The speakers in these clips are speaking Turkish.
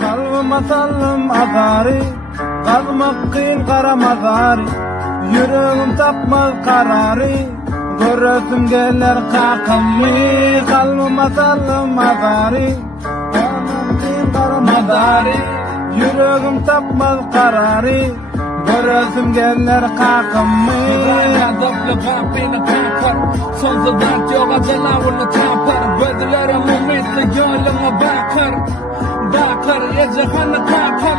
Kalbıma sallım azari, kalmak kıyın kara mazari. Yüreğim tapmaz kararı, göresim gelir kakımı. Kalbıma sallım azari, kalmak kıyın kara mazari. Yüreğim tapmaz kararı, göresim gelir kakımı. Adaplı kapını kapar, sonsuzdan yok acılarını tapar. Gözlerim ümitli yoluna bakar. Bakar ecehanı kakam,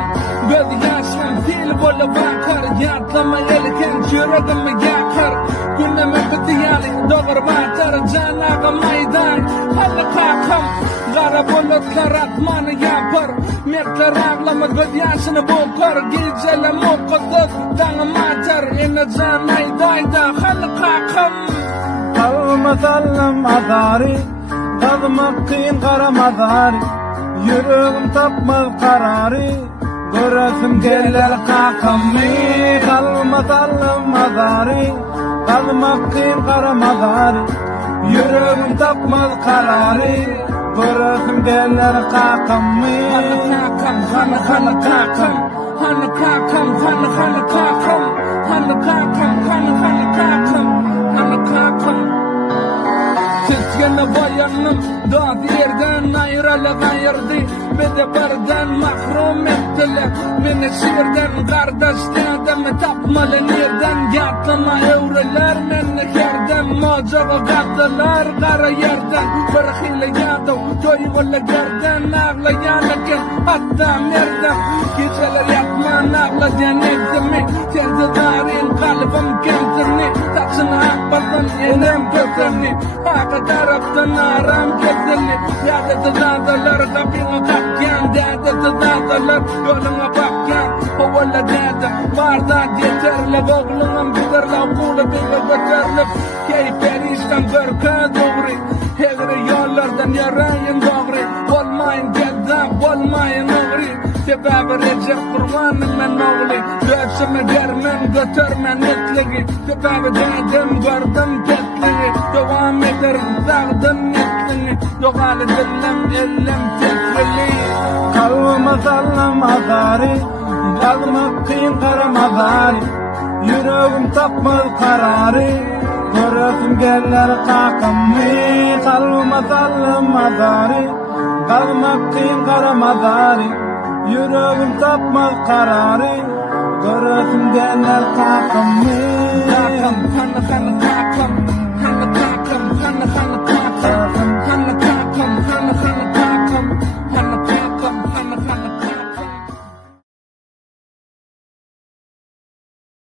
göz yaşım fil bolu bakar. Yatlama eliken yüreğimi yakar. Gündeme bitiyali doğru batar, canağı meydan halı kakam. Kara bulutlar atmanı yapar, mertler ağlama göz yaşını bokar. Geceler mutsuz dağım atar, ineceğim meydayda halı kakam. Kalbıma sallım azari, kalmak kıyın kara mazari. Yüreğim tapmaz kararı, göresim gelir kakımı. Kalbıma sallım azari, kalmak kıyın kara mazari. Yüreğim tapmaz kararı, göresim gelir kakımı. Hanı kakam, hanı kakam, hanı kakam, hanı kakam, hanı kakam, hanı kakam. Tütkene bayanım, dağ yerden ayrılı ayırdı. Beni birden mahrum ettiler. Beni şiirden, kardeşlerden tapmalı nereden. Yatlama evreler, beni yerden. Mocağı kattılar, kara yerden. Bir hile yadı, doyğulu gerden. Ağlayanıken, hatta nereden. Geceler yatman, ağlayan ezimi. Tenzidarin, kalbim kentini. Taçını akbazın, elim götürni. Haka taraftan aram kesilni. Yadeti dağdalar, kapını kapken. Dedeti dağdalar, yoluna bakken. Ovala dede, barda yeterli. Oğlunun bidirli, okulu bile götürlük. Keyperişten görke doğru. Hegri yollardan yarayın doğru. Olmayın gedda, olmayın uğri. Sebebi Recep Kurban'ın men oğlu. Döşümü germen, götürmen netligi. Sebebi dedim, gördüm tetligi. Devam ederim, dağdım netligi. Yoğalı dillim, ellim tetlili. Kalbıma sallım azari, kalmak kıyın kara mazari. Yüreğim tapmaz kararı, göresim gelir kakımı. Kalbıma sallım azari, kalmak kıyın kara mazari. Yüreğim tapmaz kararı, göresim gelir kakımı. Kakam, hanı kakam, hanı kakam, hanı kakam.